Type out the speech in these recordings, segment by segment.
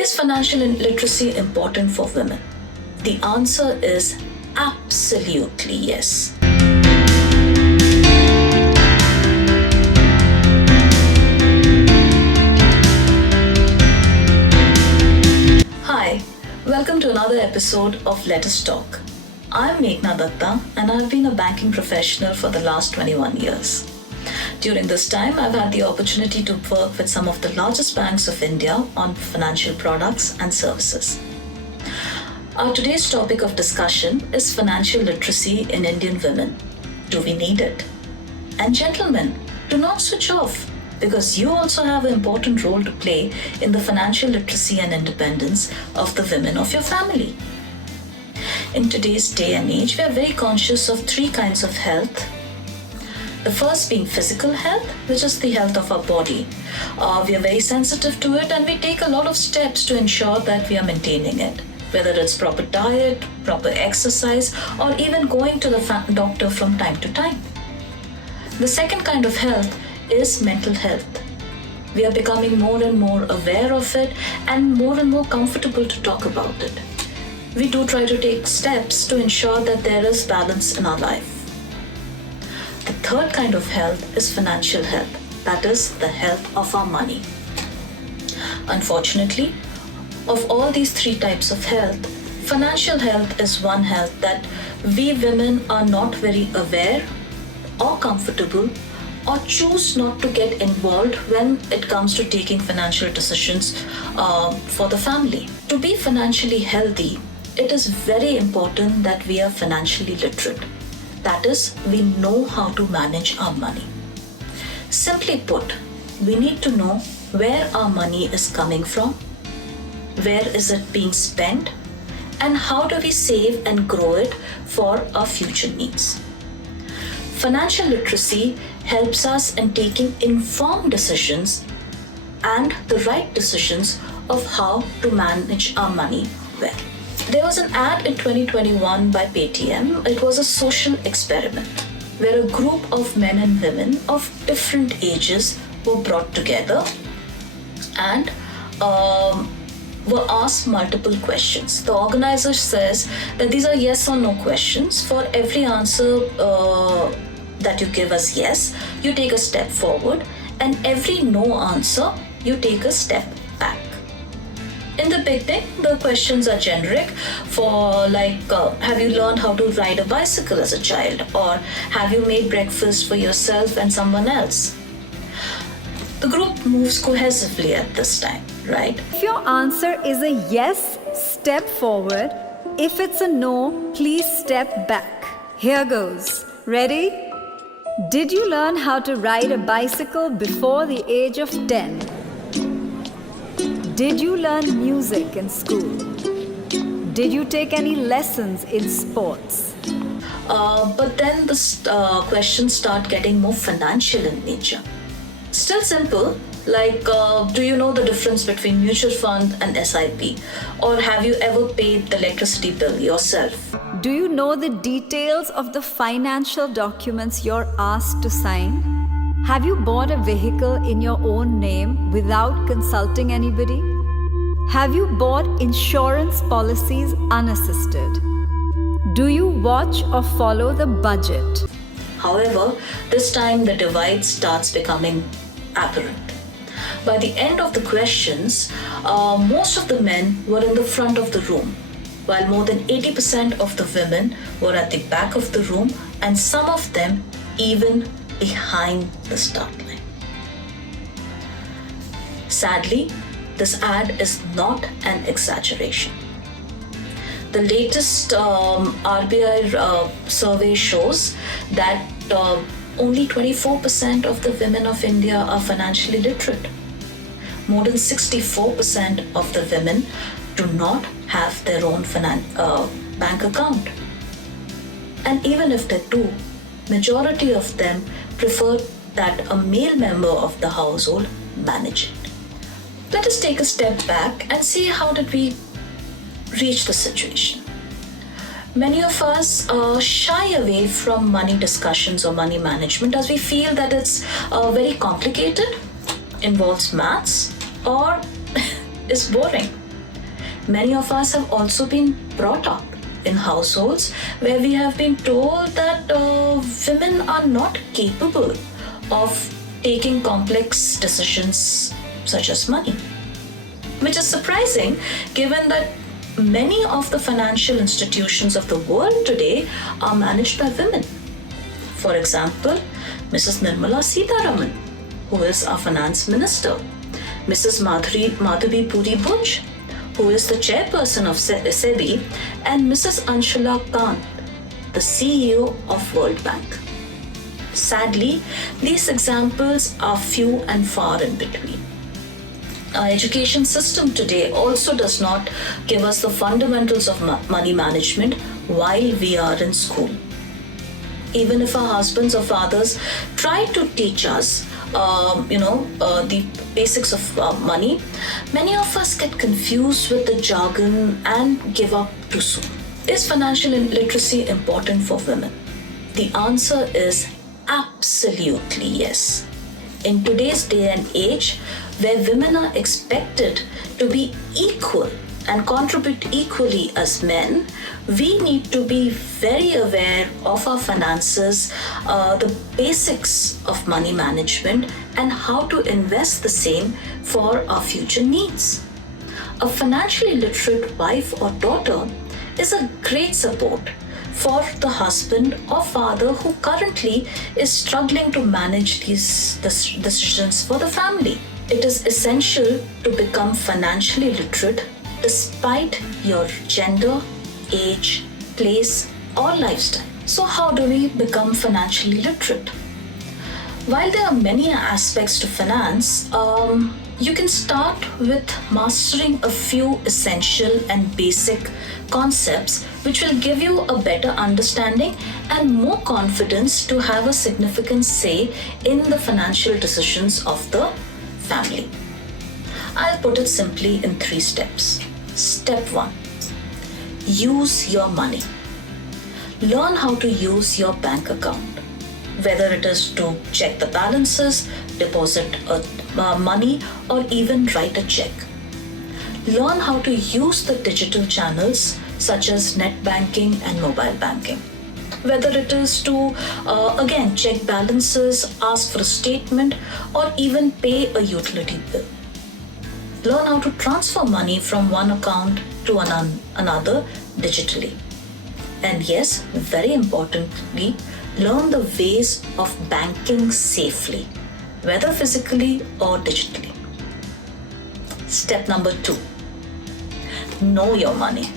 Is financial literacy important for women? The answer is absolutely yes. Hi, welcome to another episode of Let Us Talk. I'm Meghna Datta and I've been a banking professional for the last 21 years. During this time, I've had the opportunity to work with some of the largest banks of India on financial products and services. Our today's topic of discussion is financial literacy in Indian women. Do we need it? And gentlemen, do not switch off because you also have an important role to play in the financial literacy and independence of the women of your family. In today's day and age, we are very conscious of three kinds of health. The first being physical health, which is the health of our body. We are very sensitive to it and we take a lot of steps to ensure that we are maintaining it. Whether it's proper diet, proper exercise, or even going to the doctor from time to time. The second kind of health is mental health. We are becoming more and more aware of it and more comfortable to talk about it. We do try to take steps to ensure that there is balance in our life. The third kind of health is financial health, that is the health of our money. Unfortunately, of all these three types of health, financial health is one health that we women are not very aware or comfortable or choose not to get involved when it comes to taking financial decisions for the family. To be financially healthy, it is very important that we are financially literate. That is, we know how to manage our money. Simply put, we need to know where our money is coming from, where is it being spent, and how do we save and grow it for our future needs. Financial literacy helps us in taking informed decisions and the right decisions of how to manage our money well. There was an ad in 2021 by Paytm. It was a social experiment where a group of men and women of different ages were brought together and were asked multiple questions. The organizer says that these are yes or no questions. For every answer that you give as yes, you take a step forward, and every no answer, you take a step back. In the beginning, the questions are generic for have you learned how to ride a bicycle as a child? Or have you made breakfast for yourself and someone else? The group moves cohesively at this time, right? If your answer is a yes, step forward. If it's a no, please step back. Here goes. Ready? Did you learn how to ride a bicycle before the age of 10? Did you learn music in school? Did you take any lessons in sports? But then the questions start getting more financial in nature. Still simple, do you know the difference between mutual fund and SIP? Or have you ever paid the electricity bill yourself? Do you know the details of the financial documents you're asked to sign? Have you bought a vehicle in your own name without consulting anybody? Have you bought insurance policies unassisted? Do you watch or follow the budget? However, this time the divide starts becoming apparent. By the end of the questions, most of the men were in the front of the room, while more than 80% of the women were at the back of the room, and some of them even behind the start line. Sadly, this ad is not an exaggeration. The latest RBI survey shows that only 24% of the women of India are financially literate. More than 64% of the women do not have their own bank account. And even if they do, majority of them prefer that a male member of the household manage it. Let us take a step back and see how did we reach the situation. Many of us shy away from money discussions or money management as we feel that it's very complicated, involves maths, or is boring. Many of us have also been brought up in households where we have been told that women are not capable of taking complex decisions such as money, which is surprising given that many of the financial institutions of the world today are managed by women. For example, Mrs. Nirmala Sitharaman, who is our finance minister, Mrs. Madhavi Puri Bunch, who is the chairperson of SEBI, and Mrs. Anshula Kant, the CEO of World Bank. Sadly, these examples are few and far in between. Our education system today also does not give us the fundamentals of money management while we are in school. Even if our husbands or fathers try to teach us, the basics of money, many of us get confused with the jargon and give up too soon. Is financial literacy important for women? The answer is absolutely yes. In today's day and age, where women are expected to be equal and contribute equally as men, we need to be very aware of our finances, the basics of money management, and how to invest the same for our future needs. A financially literate wife or daughter is a great support for the husband or father who currently is struggling to manage these decisions for the family. It is essential to become financially literate despite your gender, age, place, or lifestyle. So how do we become financially literate? While there are many aspects to finance, you can start with mastering a few essential and basic concepts which will give you a better understanding and more confidence to have a significant say in the financial decisions of the family. I'll put it simply in 3 steps. Step 1. Use your money. Learn how to use your bank account, whether it is to check the balances, deposit money, or even write a check. Learn how to use the digital channels such as net banking and mobile banking. Whether it is to, again, check balances, ask for a statement, or even pay a utility bill. Learn how to transfer money from one account to another digitally. And yes, very importantly, learn the ways of banking safely, whether physically or digitally. Step number 2. Know your money.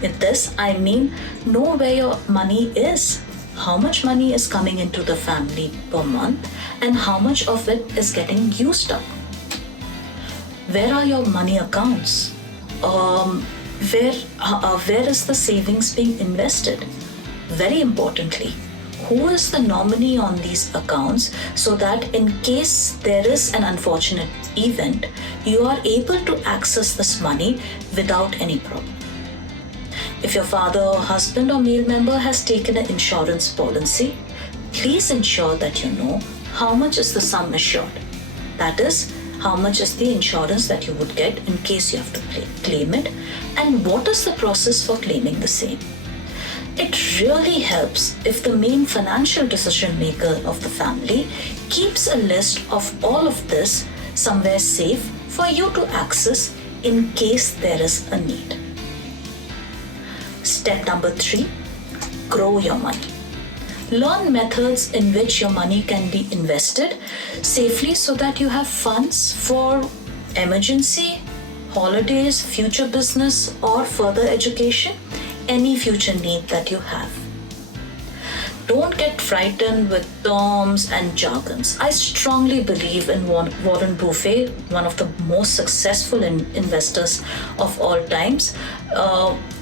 With this, I mean know where your money is, how much money is coming into the family per month, and how much of it is getting used up. Where are your money accounts? Where is the savings being invested? Very importantly, who is the nominee on these accounts so that in case there is an unfortunate event, you are able to access this money without any problem. If your father or husband or male member has taken an insurance policy, please ensure that you know how much is the sum assured. That is, how much is the insurance that you would get in case you have to claim it, and what is the process for claiming the same. It really helps if the main financial decision maker of the family keeps a list of all of this somewhere safe for you to access in case there is a need. Step number 3, grow your money. Learn methods in which your money can be invested safely so that you have funds for emergency, holidays, future business, or further education, any future need that you have. Don't get frightened with terms and jargons. I strongly believe in Warren Buffett, one of the most successful investors of all times,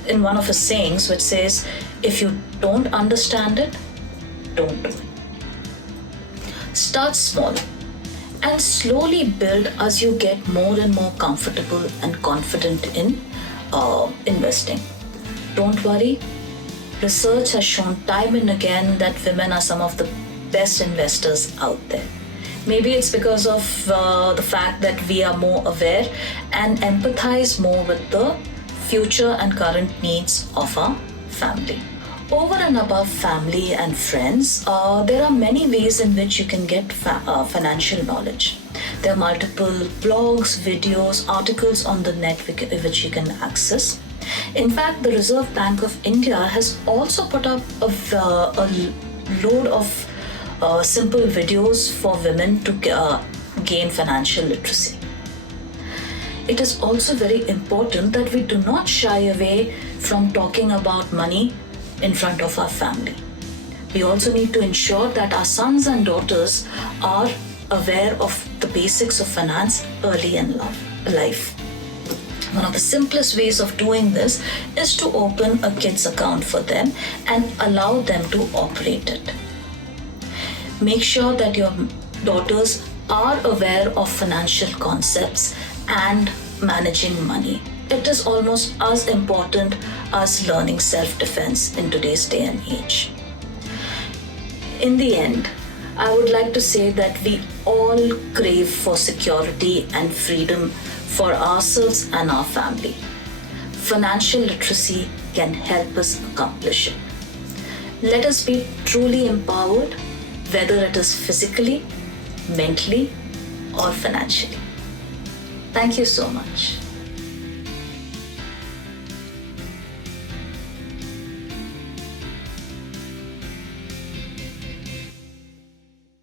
in one of his sayings, which says, if you don't understand it, don't do it. Start small and slowly build as you get more and more comfortable and confident in investing. Don't worry. Research has shown time and again that women are some of the best investors out there. Maybe it's because of the fact that we are more aware and empathize more with the future and current needs of our family. Over and above family and friends, there are many ways in which you can get financial knowledge. There are multiple blogs, videos, articles on the net which you can access. In fact, the Reserve Bank of India has also put up a load of simple videos for women to gain financial literacy. It is also very important that we do not shy away from talking about money in front of our family. We also need to ensure that our sons and daughters are aware of the basics of finance early in life. One of the simplest ways of doing this is to open a kids account for them and allow them to operate it. Make sure that your daughters are aware of financial concepts and managing money. It is almost as important as learning self-defense in today's day and age. In the end, I would like to say that we all crave for security and freedom for ourselves and our family. Financial literacy can help us accomplish it. Let us be truly empowered, whether it is physically, mentally, or financially. Thank you so much.